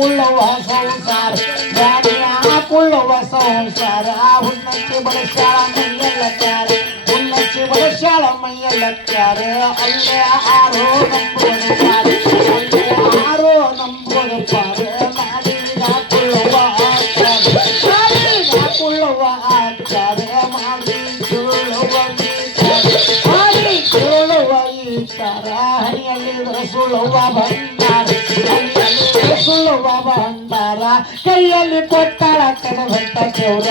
ಕುಳ್ಳವ ಸಂಸಾರ ಗಾಡಿಯ ಕುಳ್ಳವ ಸಂಸಾರ ಹುಣ್ಣಚ್ಚಿ ಬಡಸಾಳ ಮೈಯಲ್ಲಕ್ಕಾರ ಹುಣ್ಣಚ್ಚಿ ಬಡಸಾಳ ಮೈಯಲ್ಲಕ್ಕಾರ ಅಲ್ಲೇ ಆರೋ ನಂಬುವುದು ಪಾರ ಅಲ್ಲೇ ಆರೋ ನಂಬುವುದು ಪಾರ ನಾಡಿನ ಕುಳ್ಳವ ಕುಳ್ಳವ ಆಗ್ತಾರೆ ಮಾಡಿ ಕೇಳುವ ಮಾಡಿ ಕೇಳುವ ಈತಾರ ಹರಿಯಲ್ಲಿದ್ರ ಸುಳುವ ಭಂಡಾರ ಹರಿಯಲ್ಲಿದ್ರ ಸುಳುವ ಭಂಡಾರ ಕೈಯಲ್ಲಿ ಕೊಟ್ಟಾಳ ಕಡವಂತ ಚೌರ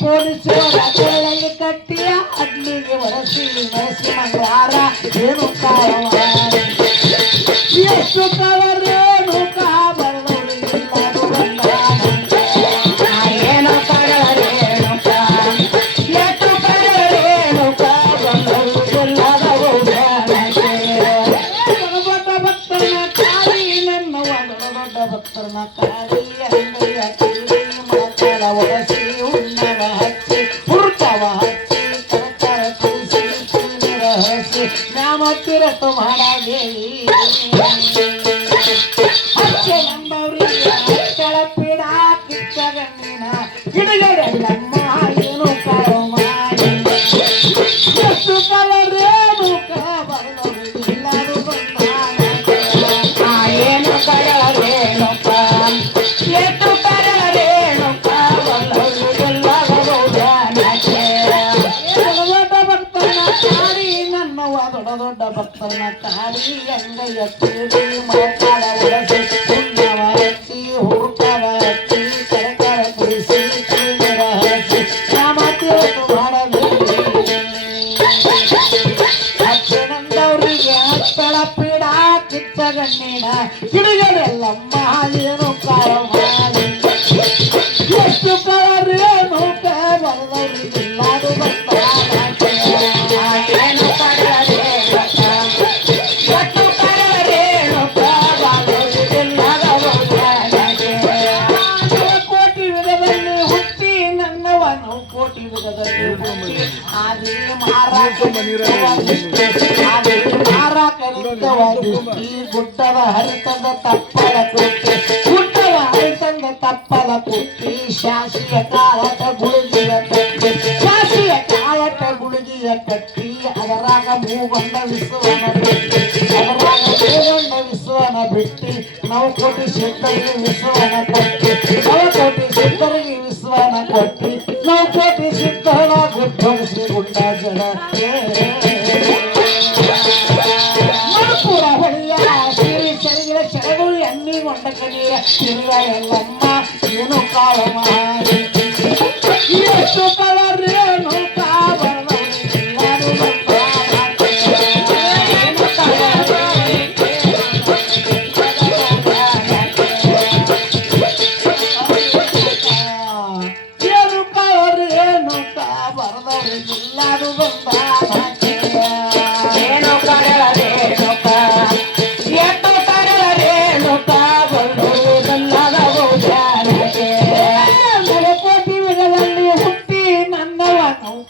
ಪೊಲೀಸರ ಕೊಳ್ಳಲ್ಲಿ ಕಟ್ಟಿಯ ಅಡ್ಲಿಗೆ ಒರೆಸಿ ನಡೆಸಿ ಮಂಗಳಾರ ಏನು ಕಾರಣ ಎಷ್ಟು ಕವರೇನು ಭಕ್ತರನ್ನ ಕಾಡಿ ಅಂಗೈಯ ಮಾತಾಡ ಒಳಸಿ ಉಣ್ಣವ ಹಚ್ಚಿ ಹುರ್ಕವ ಹಚ್ಚಿ ತರಕಾರ ತುಳಸಿ ತಿನ್ನರ ಹಸಿ ನಾಮ ತಿರತ ಮಾಡಾದೇವಿ ಹಚ್ಚೆ ನಂಬವ್ರಿಗೆ ಕೆಳಪಿಡ ಕಿಚ್ಚಗಣ್ಣಿನ ಹಿಡಿಗಡೆಲ್ಲಮ್ಮ ಏನು ಕಾಳು ಮಾಡಿ ಎಷ್ಟು ಕಲರೇನು ಬರಲು ಎಲ್ಲರೂ ಬಂದ ಏನು ಕಳರೇನು ದೊಡ್ಡ ಭಕ್ತರನ್ನ ಕಾಡಿ ಅಂಗೈಯ ಕೇಳಿ ಮಾತಾಡ ಒಳಸಿ ಹುಣ್ಣವ ಹಚ್ಚಿ ಹುರ್ಕವ ಹಚ್ಚಿ ತರಕಾರ ಕುಡಿಸಿ ತಿನ್ನರ ಹಸಿ ನಾಮ ತಿರುತು ಮಾಡಬೇಕು ಹಚ್ಚೆ ನಂದವ್ರಿಗೆ ಹಚ್ಚಳ ಪೀಡ ಕಿಚ್ಚಗಣ್ಣಿನ ಹಿಡಿಗಳೆಲ್ಲಮ್ಮ ಏನು ಕಾಲ ಮಾಡಿ ಎಷ್ಟು ಕಳರೇನು ಬರದವರಿಗೆಲ್ಲಾರು ಗುಡ್ಡದ ಹರಿತಂದ ತಪ್ಪಲ ಕುಟ್ಟಿ ಗುಡ್ಡದ ಹರಿತಂದ ತಪ್ಪಲ ಕುಟ್ಟಿ ಶಾಸಿಯ ಕಾಲಟ ಗುಳಿಗೆಯ ಕಟ್ಟಿ ಶಾಸಿಯ ಕಾಲಟ ಗುಳಿಗೆಯ ಕಟ್ಟಿ ಅದರಾಗ ಮೂಗೊಂಡ ವಿಶ್ವನ ಬಿಟ್ಟಿ ಅದರಾಗ ಮೂಗೊಂಡ ವಿಶ್ವನ ಬಿಟ್ಟಿ ನವಕೋಟಿ ಸಿದ್ಧರಿಗೆ ವಿಶ್ವನ ಕೊಟ್ಟಿ ನವಕೋಟಿ ಸಿದ್ಧರಿಗೆ ವಿಶ್ವನ ಕೊಟ್ಟಿ ನವಕೋಟಿ ಸಿದ್ಧನ ಗುಡ್ಡೊಳಿಸಿ ಗುಡ್ಡ ಜನ ಎಣ್ಣಿಗೊಂಡ ಕಲಿಯ ತಿರುಗ ಎಲ್ಲಮ್ಮ ಏನು ಕಾಳು ಮಾಡಿ ಎಷ್ಟು ಕಲರೇನು ಏನು ಕಲರೇನು ಬರದವರಿಗೆಲ್ಲಾರು ಬಂದ ಏನು ಕಲರೇನು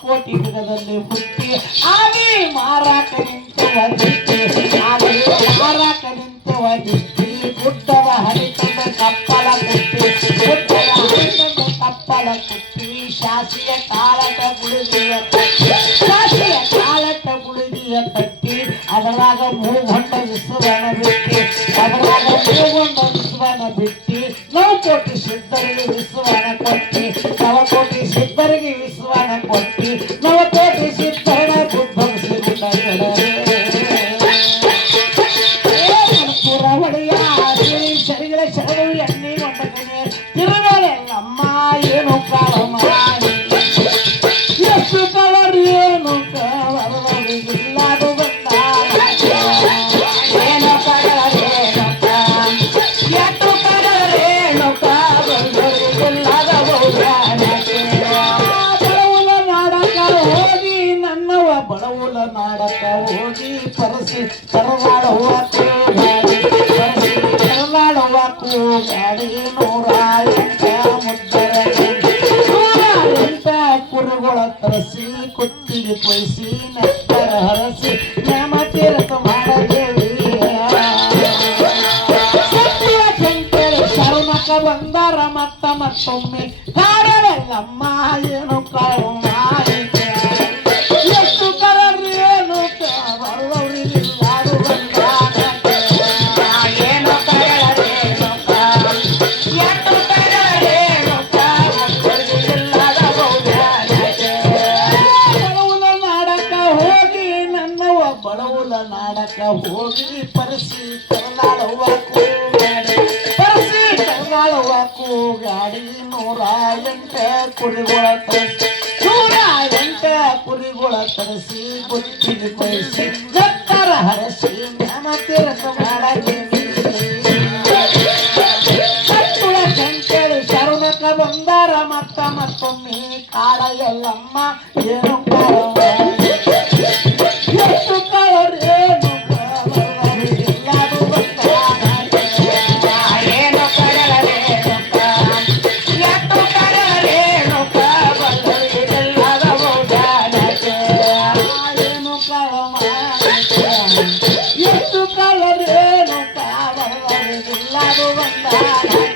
ಕೋಟಿ ಯುಗದಲ್ಲಿ ಹುಟ್ಟಿ ಆಗಿ ಮಾರಾಟ ನಿಂತವ ದಿಷ್ಟಿ ಆಗಿ ಮಾರಾಟ ನಿಂತವ ದಿಷ್ಟಿ ಗುಡ್ಡದ ಹರಿತದ ಕಪ್ಪಲ ಕುಟ್ಟಿ ಗುಡ್ಡದ ಹರಿತದ ಕಪ್ಪಲ ಕುಟ್ಟಿ ಶಾಸಿಯ ಕಾಲಟ ಗುಳಿಗೆಯ ಕಟ್ಟಿ ಶಾಸಿಯ ಕಾಲಟ ಗುಳಿಗೆಯ ಕಟ್ಟಿ ಅದರಾಗ ಮೂಗೊಂಡ ವಿಶ್ವನ ಬಿಟ್ಟಿ ಅದರಾಗ ಮೂಗೊಂಡ ವಿಶ್ವನ ಬಿಟ್ಟಿ ನವಕೋಟಿ ಸಿದ್ಧರಿಗೆ ವಿಶ್ವನ ಕೊಟ್ಟಿ ನವಕೋಟಿ ಸಿದ್ಧರಿಗೆ ವಿಶ್ವನ ಕೊಟ್ಟಿ ನವಕೋಟಿ ಸಿದ್ಧರ ಗುಡ್ಡೊಳಿಸಿ ಗುಡ್ಡ ಪುರ ಹೊಡೆಯ ಶರೀರ ಶರವು ಎಣ್ಣೆ ಕೊಂಡನೆ ತಿರುಗಳೆಲ್ಲಮ್ಮ ಏನು ಕಾಲ ಮಾಡಿ ಎಷ್ಟು ಕಲರ್ ಏನು ಕಲರಿಗಿಲ್ಲಾದು ಬಂದ ಏನು ಕಲರೇನು ಎಷ್ಟು ಕಲರೇನು ಕಲರಿಗಿಲ್ಲದ ಬಡವುಲ ನಾಡಕ ಹೋಗಿ ನನ್ನವ ಬಡವುಲ ನಾಡಕ ಹೋಗಿ ಪರಸಿ ತರವಾಡುವ ಗಾಡಿ ಪರಸಿ ತರವಾಡುವ ಗಾಡಿ 108 ಮುದ್ದರ ಕುರುಗಳ ತರಸಿ ಕುತ್ತಿಗೆ ಕೊಯ್ಸಿ ನೆತ್ತರ ಹರಸಿ ನೇಮ ತೀರ್ಥ ಮಾಡದೇವಿ ಮತ್ತೊಮ್ಮೆ ಕಾಡಲಮ್ಮ ಏನು ಕಾಳು ಮಾಹಿತಿ ಎಷ್ಟು ಕರರೇನು ಬಲ್ಲವರಿಗಿಲ್ಲಾರು ಏನು ಕರರೇನು ಎಷ್ಟು ಕರರೇನು ಬಲ್ಲವರಿಗಿಲ್ಲದ ಬಡವುಲ ನಾಡಕ ಹೋಗಿ ನನ್ನವ ಬಡವುಲ ನಾಡಕ ಹೋಗಿ ಪರಿಸಿ ಕರ್ನಾಳುವ ಪರಿಸಿ ಕರ್ನಾಳುವ ಕೂಗಾಡಿ 108 ಕುರಿಗಳ ತರಿಸಿ 108 ಕುರಿಗಳ ತರಿಸಿ ಗುತ್ತಿಗೆ ಕೊಡಿಸಿ ಎತ್ತರ ಹರಸಿ ಜ್ಞಾನತೀರ್ಥ ಮಾಡಲಿ ಸತ್ತುಳ ಶಂಕರಿ ಶರಣಕ ಬಂದಾರ ಮತ್ತೊಮ್ಮೆ ಕಾಳ ಎಲ್ಲಮ್ಮ ಏನು ಕಾಳವ ಎಷ್ಟು ಕಾಳರೇನು ಎಲ್ಲರೂ ಏನು ಕಡಲರೇನು ಎಷ್ಟು ಕಡಲರೇನು ಬಲ್ಲವರಿಗೆಲ್ಲದ ಬಹುಜಾನಕ್ಕೆ ಏನು ಕಾಳವ ಎಷ್ಟು ಕಾಳರೇನು ಬಲ್ಲವರಿಗೆಲ್ಲದು ಬಂದಾನ